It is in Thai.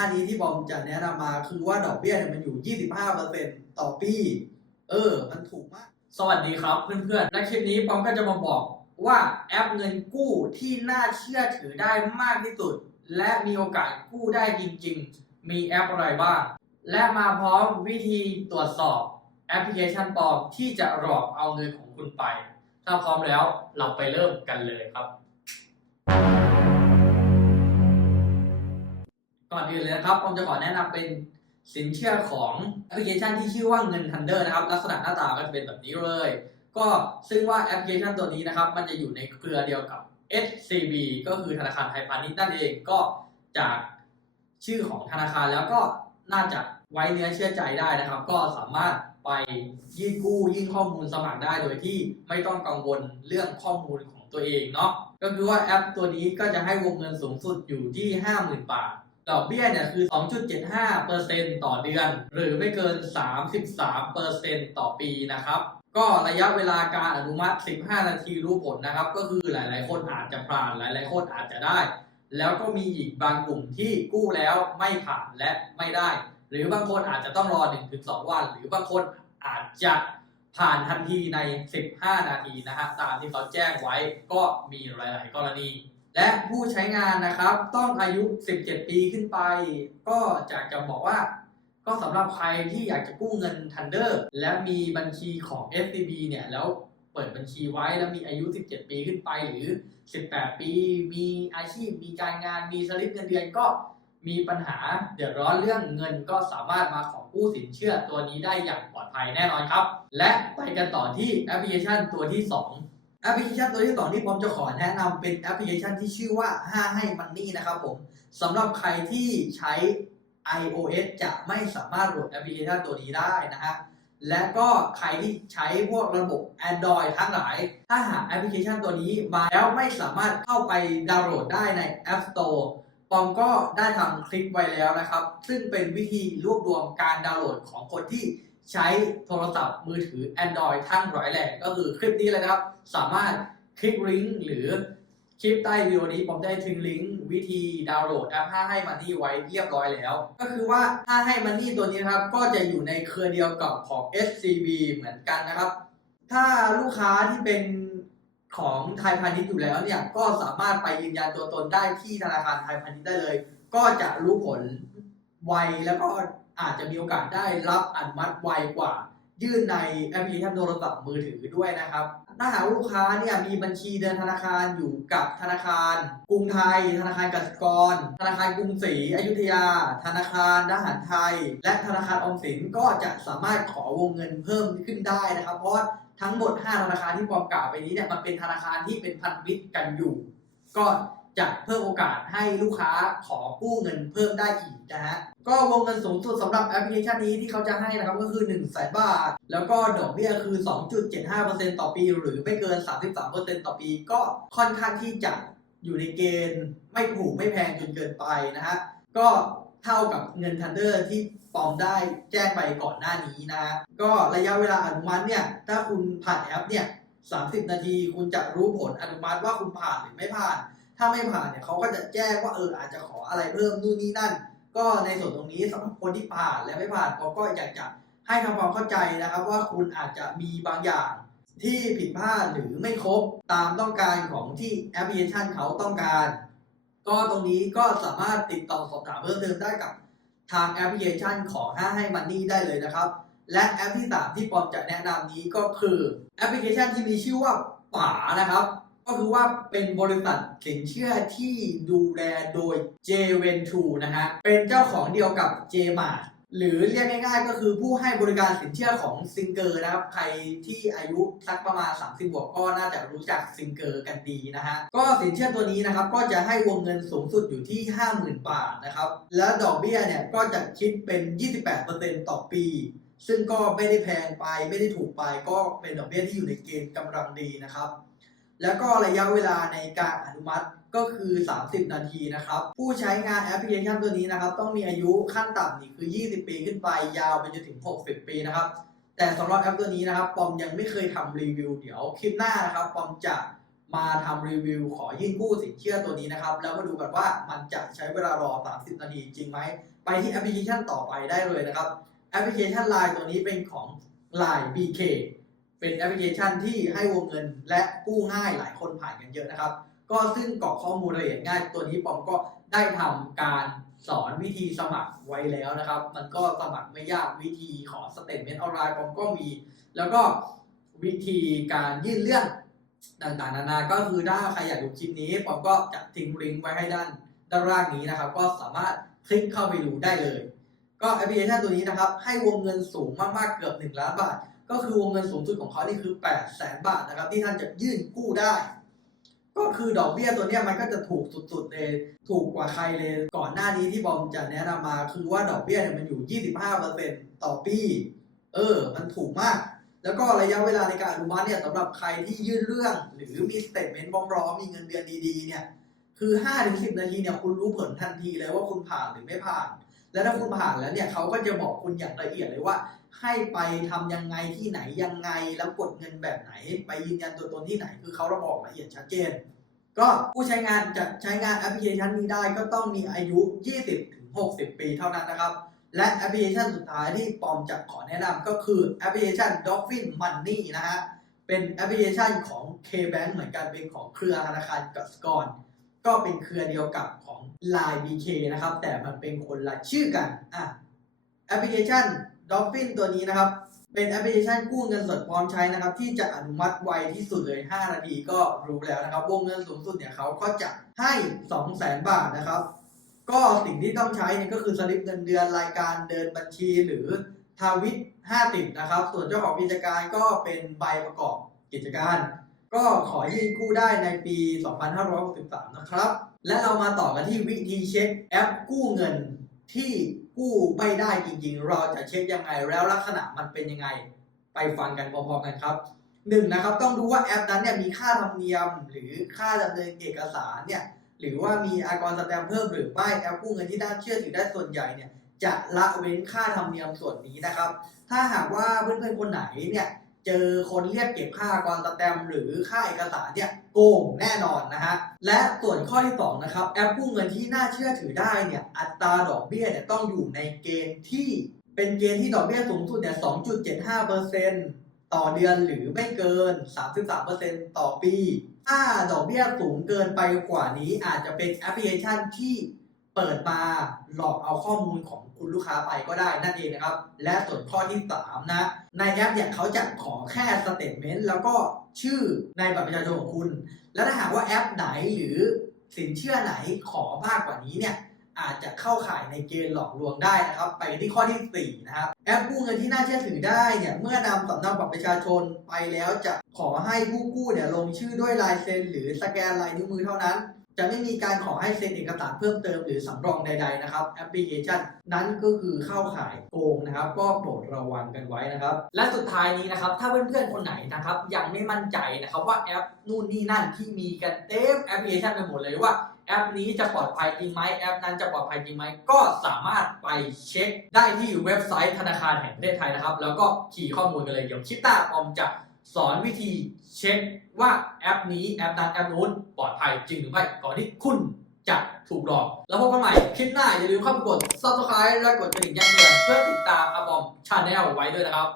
น้านี้ที่บอมจะแนะนำมาคือว่าดอกเบี้ยเนี่ยมันอยู่ 25%ต่อปี เออ มันถูกมาก สวัสดีครับเพื่อนๆ และคลิปนี้ปอมก็จะมาบอกว่าแอปเงินกู้ที่น่าเชื่อถือได้มากที่สุด และมีโอกาสกู้ได้จริง ๆ มีแอปอะไรบ้าง และมาพร้อมวิธีตรวจสอบแอปพลิเคชันปลอมที่จะหลอกเอาเงินของคุณไป ถ้าพร้อมแล้วเราไปเริ่มกันเลยครับ ก่อนอื่นเลยนะครับผมจะขอแนะนำเป็นสินเชื่อของแอปพลิเคชันที่ชื่อว่าเงินทันเดอร์นะครับ ลักษณะหน้าตาก็จะเป็นแบบนี้เลย ก็ซึ่งว่าแอปพลิเคชันตัวนี้นะครับ มันจะอยู่ในเครือเดียวกับ SCB ก็คือธนาคารไทยพาณิชย์นั่นเองก็จากชื่อของธนาคารแล้วก็น่าจะไว้เนื้อเชื่อใจได้นะครับ ก็สามารถไปยื่นกู้ยื่นข้อมูลสมัครได้โดยที่ไม่ต้องกังวลเรื่องข้อมูลของตัวเองเนาะก็คือว่าแอปตัวนี้ก็จะให้วงเงินสูงสุดอยู่ที่ 50,000 บาท ดอกเบี้ยเนี่ยคือ 2.75%ต่อเดือน หรือไม่เกิน 33%ต่อปีนะครับ ก็ระยะเวลาการอนุมัติ 15 นาทีรู้ผลนะครับ ก็คือหลาย ๆ คนอาจจะผ่านหลาย ๆ คนอาจจะได้ แล้วก็มีอีกบางกลุ่มที่กู้แล้วไม่ผ่านและไม่ได้ หรือบางคนอาจจะต้องรอ 1-2 วัน หรือบางคนอาจจะผ่านทันทีใน 15 นาทีนะฮะตามที่เขาแจ้งไว้ก็มีหลาย ๆ กรณี และผู้ใช้งานนะครับ ต้องอายุ 17 ปีขึ้นไป ก็จะจะบอกว่า ก็สำหรับใครที่อยากจะกู้เงิน Thunder และมีบัญชีของ SCB เนี่ยแล้วเปิดบัญชีไว้แล้วมีอายุ 17 ปีขึ้นไปหรือ 18 ปี มีอาชีพ มีการงาน มีสลิปเงินเดือนก็มีปัญหาเดือดร้อนเรื่องเงินก็สามารถมาขอกู้สินเชื่อตัวนี้ได้อย่างปลอดภัยแน่นอนครับ และไปกันต่อที่แอปพลิเคชันตัวที่ 2 แอปพลิเคชันตัวที่2ที่ผมจะขอแนะนำเป็นแอปพลิเคชันที่ชื่อว่า5ให้มันนี่นะครับผมสำหรับใครที่ใช้ iOS จะไม่สามารถโหลดแอปพลิเคชันตัวนี้ได้นะฮะและก็ใครที่ใช้พวกระบบ Android ทั้งหลาย ถ้าหากแอปพลิเคชันตัวนี้มาแล้วไม่สามารถเข้าไปดาวน์โหลดได้ใน App Store ปอมก็ได้ทำคลิปไว้แล้วนะครับ ซึ่งเป็นวิธีรวบรวมการดาวน์โหลดของคนที่ ใช้โทรศัพท์มือถือ Android ทั้งหลายแหล่ก็คือคลิปนี้เลยนะครับ สามารถคลิกลิงก์หรือคลิปใต้วิดีโอนี้ผมได้ทิ้งลิงก์วิธีดาวน์โหลดแอป5ให้มันนี่ไว้เรียบร้อยแล้ว ก็คือว่า5ให้มันนี่ตัวนี้ครับ ก็จะอยู่ในเครือเดียวกับของ SCB เหมือนกันนะครับ ถ้าลูกค้าที่เป็นของไทยพาณิชย์อยู่แล้วเนี่ยก็สามารถไปยืนยันตัวตนได้ที่ธนาคารไทยพาณิชย์ได้เลย ก็จะรู้ผล ไวแล้วก็อาจจะมีโอกาสได้รับอนุมัติไวกว่า ยื่นในแอปพลิเคชันโทรศัพท์มือถือด้วยนะครับ ถ้าหากลูกค้าเนี่ยมีบัญชีเดินธนาคารอยู่กับธนาคาร กรุงไทย ธนาคารกสิกร ธนาคารกรุงศรีอยุธยา ธนาคารทหารไทย และธนาคารออมสินก็จะสามารถขอวงเงินเพิ่มขึ้นได้นะครับ เพราะว่าทั้งหมด 5 ธนาคารที่ปอมกล่าวไปนี้เนี่ยมันเป็นธนาคารที่เป็นพันธมิตรกันอยู่ ก็ จะเพิ่มโอกาสให้ลูกค้าขอกู้เงินเพิ่มได้อีกนะฮะก็วงเงินสูงสุดสำหรับแอปพลิเคชันนี้ที่เขาจะให้นะครับก็คือ1 0 0 0 0แบาท แล้วก็ดอกเบี้ยคือ 2.75%ต่อปี หรือไม่เกิน 33%ต่อปี ก็ค่อนข้างที่จะอยู่ในเกณฑ์ไม่ถูกไม่แพงจนเกินไปนะฮะก็เท่ากับเงินทันเดอร์ที่ปลอมได้แจ้งไปก่อนหน้านี้นะฮะก็ระยะเวลาอนุมัติเนี่ย ถ้าคุณผ่านแอปเนี่ย 30 นาที คุณจะรู้ผลอนุมัติว่าคุณผ่านหรือไม่ผ่าน ถ้าไม่ผ่านเนี่ยเขาก็จะแจ้งว่าเอออาจจะขออะไรเพิ่มนู่นนี่นั่น ก็ในส่วนตรงนี้สำหรับคนที่ผ่านและไม่ผ่านผมก็อยากจะให้ทำความเข้าใจนะครับ ว่าคุณอาจจะมีบางอย่างที่ผิดพลาดหรือไม่ครบตามต้องการของที่แอปพลิเคชันเขาต้องการ ก็ตรงนี้ก็สามารถติดต่อสอบถามเพิ่มเติมได้กับทางแอปพลิเคชันของ5ให้มันนี่ได้เลยนะครับ และแอปที่สามที่ปอมจะแนะนำนี้ก็คือแอปพลิเคชันที่มีชื่อว่าป๋านะครับ ก็คือว่าเป็นบริษัทสินเชื่อที่ดูแลโดย j v e n t u นะฮะ เป็นเจ้าของเดียวกับ j m a r t หรือเรียกง่ายๆ ก็คือผู้ให้บริการสินเชื่อของซิงเกอร์นะครับ ใครที่อายุสักประมาณ 30บวกก็น่าจะรู้จักซิงเกอร์กันดีนะฮะ ก็สินเชื่อตัวนี้นะครับ ก็จะให้วงเงินสูงสุดอยู่ที่ 50,000 บาทนะครับ และดอกเบี้ยเนี่ยก็จะคิดเป็น 28%ต่อปี ซึ่งก็ไม่ได้แพงไปไม่ได้ถูกไปก็เป็นดอกเบี้ยที่อยู่ในเกณฑ์กำลังดีนะครับ แล้วก็ระยะเวลาในการอนุมัติก็คือ 30 นาทีนะครับ ผู้ใช้งานแอปพลิเคชันตัวนี้นะครับ ต้องมีอายุขั้นต่ำนี่คือ 20 ปีขึ้นไปยาวไปจนถึง 60 ปีนะครับ แต่สำหรับแอปตัวนี้นะครับ ปอมยังไม่เคยทำรีวิว เดี๋ยวคลิปหน้านะครับ ปอมจะมาทำรีวิว ขอยื่นกู้สินเชื่อตัวนี้นะครับ แล้วมาดูกันว่ามันจะใช้เวลารอ 30 นาทีจริงไหม ไปที่แอปพลิเคชันต่อไปได้เลยนะครับ แอปพลิเคชัน Line ตัวนี้เป็นของ Line BK เป็นแอปพลิเคชันที่ให้วงเงินและกู้ง่ายหลายคนผ่านกันเยอะนะครับ ก็ซึ่งกรอกข้อมูลละเอียดง่ายตัวนี้ปอมก็ได้ทำการสอนวิธีสมัครไว้แล้วนะครับ มันก็สมัครไม่ยากวิธีขอสเตทเมนต์ออนไลน์ปอมก็มี แล้วก็วิธีการยื่นเรื่องต่างๆ นานา ก็คือถ้าใครอยากดูคลิปนี้ปอมก็จะทิ้งลิงก์ไว้ให้ด้านด้านล่างนี้นะครับ ก็สามารถคลิกเข้าไปดูได้เลย ก็แอปพลิเคชันตัวนี้นะครับ ให้วงเงินสูงมากๆเกือบ 1 ล้านบาท ก็คือวงเงินสูงสุดของเขานี่คือ8แสนบาทนะครับ ที่ท่านจะยื่นกู้ได้ ก็คือดอกเบี้ยตัวเนี้ยมันก็จะถูกสุดๆเลยถูกกว่าใครเลยก่อนหน้านี้ที่บอมจะแนะนำมาคือว่าดอกเบี้ยเนี่ยมันอยู่ 25%ต่อปี เออ มันถูกมาก แล้วก็ระยะเวลาในการอนุมัติเนี่ยสำหรับใครที่ยื่นเรื่อง หรือมีสเตทเมนต์บ้องร้อมมีเงินเดือนดีๆเนี่ยคือ5-10 นาทีเนี่ยคุณรู้ผลทันทีเลยว่าคุณผ่านหรือไม่ผ่าน แล้วถ้าคุณผ่านแล้วเนี่ยเขาก็จะบอกคุณอย่างละเอียดเลยว่า ให้ไปทำยังไงที่ไหนยังไงแล้วกดเงินแบบไหน ไปยืนยันตัวตนที่ไหน คือเขาระบอกละเอียดชัดเจน ก็ผู้ใช้งานจะใช้งานแอปพลิเคชันนี้ได้ก็ต้องมีอายุ 20-60 ปีเท่านั้นนะครับ และแอปพลิเคชันสุดท้ายที่ปอมจะขอแนะนำก็คือแอปพลิเคชัน Dolphin Money นะฮะเป็นแอปพลิเคชันของ KBank เหมือนกันเป็นของเครือธนาคารกสกรก็เป็นเครือเดียวกับของ Line BK นะครับ แต่มันเป็นคนละชื่อกันอะแอปพลิเคชัน Dolphin ตัวนี้นะครับ เป็นแอปพลิเคชันกู้เงินสดพร้อมใช้นะครับ ที่จะอนุมัติไวที่สุดเลย 5 นาทีก็รู้แล้วนะครับ วงเงินสูงสุดเนี่ยเขาก็จะให้ 200,000 บาทนะครับ ก็สิ่งที่ต้องใช้เนี่ยก็คือสลิปเงินเดือนรายการเดินบัญชีหรือทาวิต5ติดนะครับ ส่วนเจ้าของกิจการก็เป็นใบประกอบกิจการ ก็ขอยื่นกู้ได้ในปี 2563 นะครับ และเรามาต่อกันที่วิธีเช็คแอปกู้เงิน ที่กู้ไม่ได้จริงๆ เราจะเช็คยังไงแล้วลักษณะมันเป็นยังไงไปฟังกันพร้อมๆกันครับหนึ่งนะครับต้องดูว่าแอปนั้นเนี่ยมีค่าธรรมเนียม หรือค่าดำเนินเอกสารเนี่ยหรือว่ามีอากรสแตมเพิ่มหรือไม่แอปกู้เงินที่น่าเชื่อถือได้ส่วนใหญ่เนี่ยจะละเว้นค่าธรรมเนียมส่วนนี้นะครับ ถ้าหากว่าเพื่อนๆคนไหนเนี่ย เจอคนเรียกเก็บค่ากอากรสแตมหรือค่าเอกสารเนี่ยโกงแน่นอนนะฮะและส่วนข้อที่สองนะครับแอปกู้เงินที่น่าเชื่อถือได้เนี่ยอัตราดอกเบี้ยเนี่ยต้องอยู่ในเกณฑ์ที่เป็นเกณฑ์ที่ดอกเบี้ยสูงสุดเนี่ย2.75%ต่อเดือนหรือไม่เกิน 33%ต่อปี ถ้าดอกเบี้ยสูงเกินไปกว่านี้อาจจะเป็นแอปพลิเคชันที่ เปิดมาหลอกเอาข้อมูลของคุณลูกค้าไปก็ได้นั่นเองนะครับ และส่วนข้อที่ 3 นะ ในแอปเนี่ยเขาจะขอแค่สเตทเมนต์แล้วก็ชื่อในบัตรประชาชนของคุณ แล้วถ้าหากว่าแอปไหนหรือสินเชื่อไหนขอมากกว่านี้เนี่ยอาจจะเข้าข่ายในเกณฑ์หลอกลวงได้นะครับ ไปที่ข้อที่ 4 นะครับ แอปกู้เงินที่น่าเชื่อถือได้เนี่ยเมื่อนำสำเนาบัตรประชาชนไปแล้วจะขอให้ผู้กู้เนี่ยลงชื่อด้วยลายเซ็นหรือสแกนลายนิ้วมือเท่านั้น จะไม่มีการขอให้เซ็นเอกสารเพิ่มเติมหรือสำรองใด ๆ นะครับแอปพลิเคชันนั้นก็คือเข้าข่ายโกงนะครับ ก็โปรดระวังกันไว้นะครับ และสุดท้ายนี้นะครับถ้าเพื่อนๆคนไหนนะครับยังไม่มั่นใจนะครับว่าแอปนู่นนี่นั่นที่มีกันเต็มแอปพลิเคชันไปหมดเลยว่าแอปนี้จะปลอดภัยจริงไหมแอปนั้นจะปลอดภัยจริงไหมก็สามารถไปเช็คได้ที่เว็บไซต์ธนาคารแห่งประเทศไทยนะครับ แล้วก็ขี่ข้อมูลกันเลยเดี๋ยวคลิปหน้าออมจะ สอนวิธีเช็คว่าแอปนี้แอปนั้นแอปนู้นปลอดภัยจริงหรือไม่ก่อนที่คุณจะถูกหลอก แล้วพบกันใหม่คลิปหน้าอย่าลืมเข้าไปกด subscribe และกดกระดิ่งแจ้งเตือนเพื่อติดตามอาบอมชาแนลไว้ด้วยนะครับ